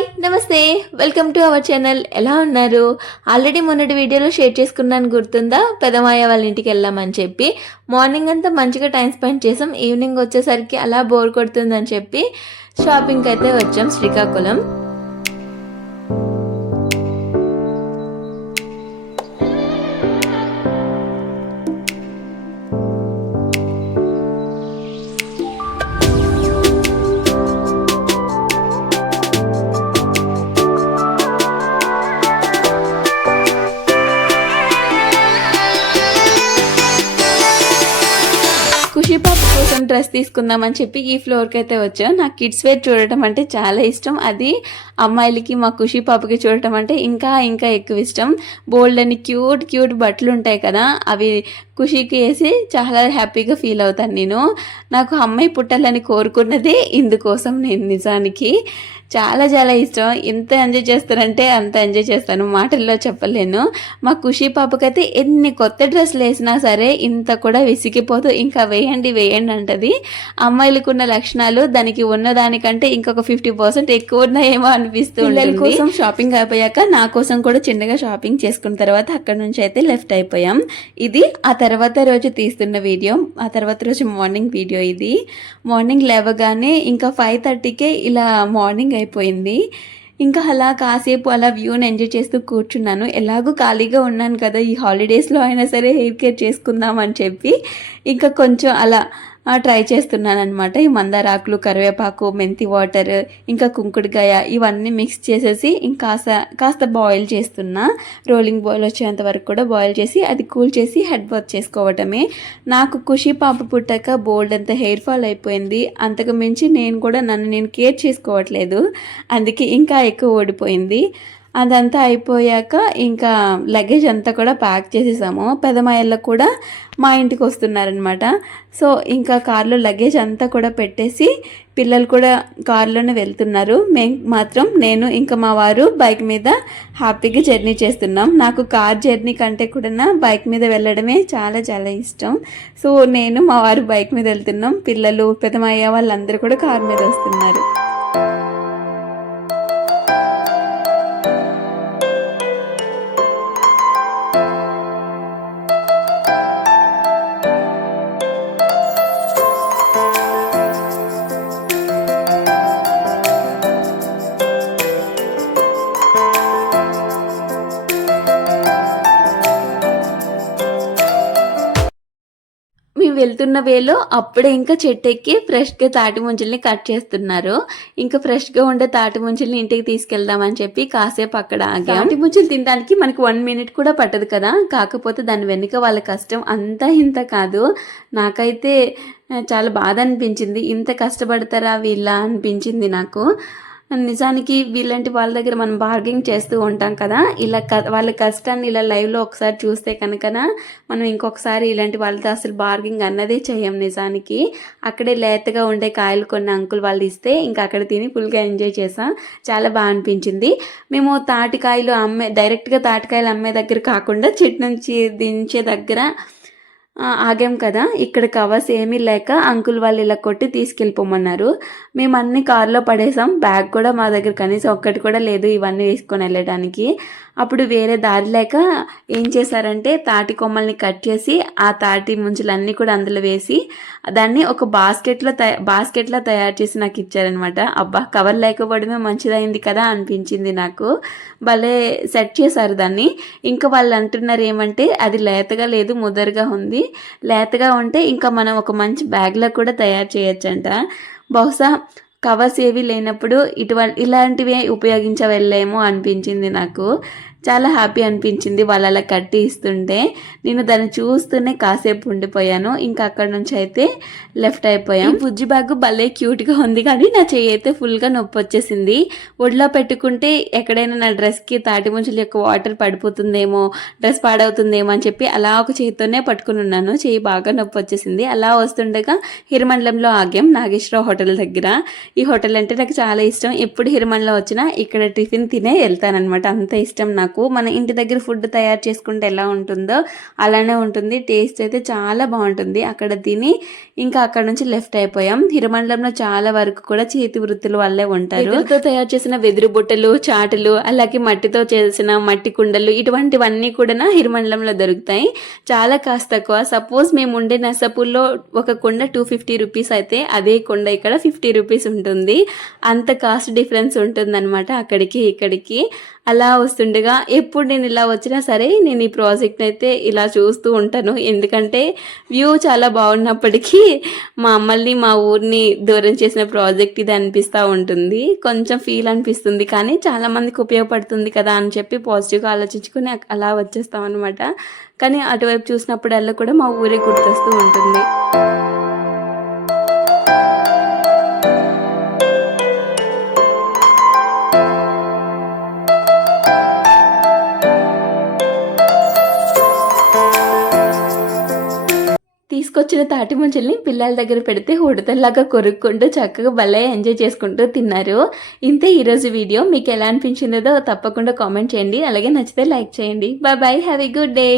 నమస్తే. Welcome to our channel ఎలా ఉన్నారు? ఆల్రెడీ మొన్నటి వీడియోలో షేర్ చేసుకున్నాను గుర్తుందా? పెదమాయ వాళ్ళ ఇంటికి వెళ్ళామని చెప్పి. మార్నింగ్ అంతా మంచిగా టైం స్పెండ్ చేసాం. ఈవినింగ్ వచ్చేసరికి అలా బోర్ కొడుతుందని చెప్పి షాపింగ్కి అయితే వచ్చాం శ్రీకాకుళం. డ్రెస్ తీసుకుందామని చెప్పి ఈ ఫ్లోర్కి అయితే వచ్చాం. నాకు కిడ్స్ వేర్ చూడటం అంటే చాలా ఇష్టం. అది అమ్మాయిలకి మా ఖుషి పాపకి చూడటం అంటే ఇంకా ఇంకా ఎక్కువ ఇష్టం. బోల్డ్ అని క్యూట్ క్యూట్ బట్టలు ఉంటాయి కదా అవి ఖుషికి వేసి చాలా హ్యాపీగా ఫీల్ అవుతాను నేను. నాకు అమ్మాయి పుట్టాలని కోరుకున్నదే ఇందుకోసం నేను నిజానికి. చాలా చాలా ఇష్టం. ఎంత ఎంజాయ్ చేస్తానంటే అంత ఎంజాయ్ చేస్తాను. మాటల్లో చెప్పలేను. మా ఖుషి పాపకైతే ఎన్ని కొత్త డ్రెస్సులు వేసినా సరే ఇంత కూడా విసిగిపోతూ ఇంకా వేయండి వేయండి అంటది. అమ్మాయిలకు ఉన్న లక్షణాలు దానికి ఉన్న దానికంటే ఇంకొక ఫిఫ్టీ పర్సెంట్ ఎక్కువ ఉన్నాయేమో అనిపిస్తూ పిల్లల కోసం షాపింగ్ అయిపోయాక నా కోసం కూడా చిన్నగా షాపింగ్ చేసుకున్న తర్వాత అక్కడ నుంచి అయితే లెఫ్ట్ అయిపోయాం. ఇది ఆ తర్వాత తర్వాత రోజు తీస్తున్న వీడియో ఆ తర్వాత రోజు మార్నింగ్ వీడియో ఇది. మార్నింగ్ లేవగానే ఇంకా ఫైవ్ థర్టీకే ఇలా మార్నింగ్ అయిపోయింది. ఇంకా అలా కాసేపు అలా వ్యూని ఎంజాయ్ చేస్తూ కూర్చున్నాను. ఎలాగో ఖాళీగా ఉన్నాను కదా ఈ హాలిడేస్లో అయినా సరే హెయిర్ కేర్ చేసుకుందాం అని చెప్పి. ఇంకా కొంచెం అలా ట్రై చేస్తున్నాను అనమాట ఈ మందారాకులు కరివేపాకు మెంతి వాటర్ ఇంకా కుంకుడుకాయ ఇవన్నీ మిక్స్ చేసేసి ఇంకా కాస్త బాయిల్ చేస్తున్నా. రోలింగ్ బాయిల్ వచ్చేంత వరకు కూడా బాయిల్ చేసి అది కూల్ చేసి హెడ్ వర్క్ చేసుకోవటమే. నాకు ఖుషి పాప పుట్టాక బోల్డ్ అంత హెయిర్ ఫాల్ అయిపోయింది. అంతకు మించి నేను కూడా నన్ను నేను కేర్ చేసుకోవట్లేదు. అందుకే ఇంకా ఎక్కువ ఓడిపోయింది. అదంతా అయిపోయాక ఇంకా లగేజ్ అంతా కూడా ప్యాక్ చేసేసాము. పెదమాయల్లో కూడా మా ఇంటికి వస్తున్నారనమాట సో ఇంకా కార్లో లగేజ్ అంతా కూడా పెట్టేసి పిల్లలు కూడా కార్లోనే వెళ్తున్నారు. మేము మాత్రం నేను ఇంకా మా వారు బైక్ మీద హ్యాపీగా జర్నీ చేస్తున్నాం. నాకు కార్ జర్నీ కంటే కూడా బైక్ మీద వెళ్ళడమే చాలా చాలా ఇష్టం. సో నేను మా వారు బైక్ మీద వెళ్తున్నాం. పిల్లలు పెదమయ్య వాళ్ళందరూ కూడా కార్ మీద వస్తున్నారు. మేము వెళ్తున్న వేలో అప్పుడే ఇంకా చెట్టు ఎక్కి ఫ్రెష్గా తాటి ముంజల్ని కట్ చేస్తున్నారు. ఇంకా ఫ్రెష్గా ఉండే తాటి ముంజల్ని ఇంటికి తీసుకెళ్దామని చెప్పి కాసేపు అక్కడ తాటి ముంజలు తినడానికి మనకి వన్ మినిట్ కూడా పట్టదు కదా? కాకపోతే దాని వెనుక వాళ్ళ కష్టం అంతా ఇంత కాదు. నాకైతే చాలా బాధ అనిపించింది. ఇంత కష్టపడతారా వీళ్ళ అనిపించింది నాకు. నిజానికి వీళ్ళంటి వాళ్ళ దగ్గర మనం బార్గింగ్ చేస్తూ ఉంటాం కదా ఇలా క వాళ్ళ కష్టాన్ని ఇలా లైవ్లో ఒకసారి చూస్తే కనుక మనం ఇంకొకసారి ఇలాంటి వాళ్ళతో అసలు బార్గింగ్ అన్నదే చేయం నిజానికి. అక్కడే లేతగా ఉండే కాయలు కొన్ని అంకుల్ వాళ్ళు ఇస్తే ఇంకా అక్కడ తిని ఫుల్గా ఎంజాయ్ చేసాం. చాలా బాగా అనిపించింది. మేము తాటికాయలు అమ్మే డైరెక్ట్గా తాటికాయలు అమ్మే దగ్గర కాకుండా చెట్టు నుంచి దించే దగ్గర ఆగాం కదా. ఇక్కడ కవర్స్ ఏమీ లేక అంకుల్ వాళ్ళు ఇలా కొట్టి తీసుకెళ్ళిపోమన్నారు. మేము అన్ని కారులో పడేసాం. బ్యాగ్ కూడా మా దగ్గర కనీసం ఒక్కటి కూడా లేదు ఇవన్నీ వేసుకొని వెళ్ళడానికి. అప్పుడు వేరే దారి లేక ఏం చేశారంటే తాటి కొమ్మల్ని కట్ చేసి ఆ తాటి ముంచులన్నీ కూడా అందులో వేసి దాన్ని ఒక బాస్కెట్లో తయ బాస్కెట్లో తయారు చేసి నాకు ఇచ్చారనమాట అబ్బా కవర్ లేకపోవడమే మంచిదైంది కదా అనిపించింది నాకు. భలే సెట్ చేశారు దాన్ని. ఇంకా వాళ్ళు అంటున్నారు ఏమంటే అది లేతగా లేదు ముదరుగా ఉంది. లేతగా ఉంటే ఇంకా మనం ఒక మంచి బ్యాగ్లో కూడా తయారు చేయొచ్చంట. బహుశా కవర్స్ ఏవి లేనప్పుడు ఇటువంటి ఇలాంటివి ఉపయోగించవెళ్ళేమో అనిపించింది నాకు. చాలా హ్యాపీ అనిపించింది వాళ్ళు అలా కట్టి ఇస్తుంటే. నేను దాన్ని చూస్తూనే కాసేపు ఉండిపోయాను. ఇంకా అక్కడ నుంచి అయితే లెఫ్ట్ అయిపోయాం. బుజ్జి బ్యాగ్ భలే క్యూట్గా ఉంది కానీ నా చెయ్యి అయితే ఫుల్గా నొప్పి వచ్చేసింది. ఒడిలో పెట్టుకుంటే ఎక్కడైనా నా డ్రెస్కి తాటి ముంచుల యొక్క వాటర్ పడిపోతుందేమో డ్రెస్ పాడవుతుందేమో అని చెప్పి అలా ఒక చేతితోనే పట్టుకుని ఉన్నాను. చెయ్యి బాగా నొప్పి వచ్చేసింది. అలా వస్తుండగా హిరమండలంలో ఆగాం నాగేశ్వరరావు హోటల్ దగ్గర. ఈ హోటల్ అంటే నాకు చాలా ఇష్టం. ఎప్పుడు హిరమండలం వచ్చినా ఇక్కడ టిఫిన్ తినే వెళ్తానమాట అంత ఇష్టం నాకు. నాకు మన ఇంటి దగ్గర ఫుడ్ తయారు చేసుకుంటే ఎలా ఉంటుందో అలానే ఉంటుంది. టేస్ట్ అయితే చాలా బాగుంటుంది. అక్కడ తిని ఇంకా అక్కడ నుంచి లెఫ్ట్ అయిపోయాం. హిరమండలంలో చాలా వరకు కూడా చేతి వృత్తుల వల్లే ఉంటారు. వెదురుతో తయారు చేసిన వెదురు బుట్టలు చాటలు అలాగే మట్టితో చేసిన మట్టి కుండలు ఇటువంటివన్నీ కూడా హిరమండలంలో దొరుకుతాయి. చాలా కాస్త తక్కువ. సపోజ్ మేము ఉండే నర్సాపూర్లో ఒక కుండ టూ ఫిఫ్టీ రూపీస్ అయితే అదే కుండ ఇక్కడ ఫిఫ్టీ రూపీస్ ఉంటుంది. అంత కాస్ట్ డిఫరెన్స్ ఉంటుందన్నమాట అక్కడికి ఇక్కడికి. అలా వస్తుండగా ఎప్పుడు నేను ఇలా వచ్చినా సరే నేను ఈ ప్రాజెక్ట్ని అయితే ఇలా చూస్తూ ఉంటాను. ఎందుకంటే వ్యూ చాలా బాగున్నప్పటికీ మా అమ్మల్ని మా ఊరిని దూరం చేసిన ప్రాజెక్ట్ ఇది అనిపిస్తూ ఉంటుంది. కొంచెం ఫీల్ అనిపిస్తుంది కానీ చాలామందికి ఉపయోగపడుతుంది కదా అని చెప్పి పాజిటివ్గా ఆలోచించుకుని అలా వచ్చేస్తాం అనమాట కానీ అటువైపు చూసినప్పుడల్లా కూడా మా ఊరే గుర్తొస్తూ ఉంటుంది. వచ్చిన తాటి ముంచల్ని పిల్లల దగ్గర పెడితే ఉడతల్లాగా కొరుక్కుంటూ చక్కగా భలే ఎంజాయ్ చేసుకుంటూ తిన్నారు. ఇంతే ఈరోజు వీడియో. మీకు ఎలా అనిపించిందో తప్పకుండా కామెంట్ చేయండి. అలాగే నచ్చితే లైక్ చేయండి. Bye bye have a good day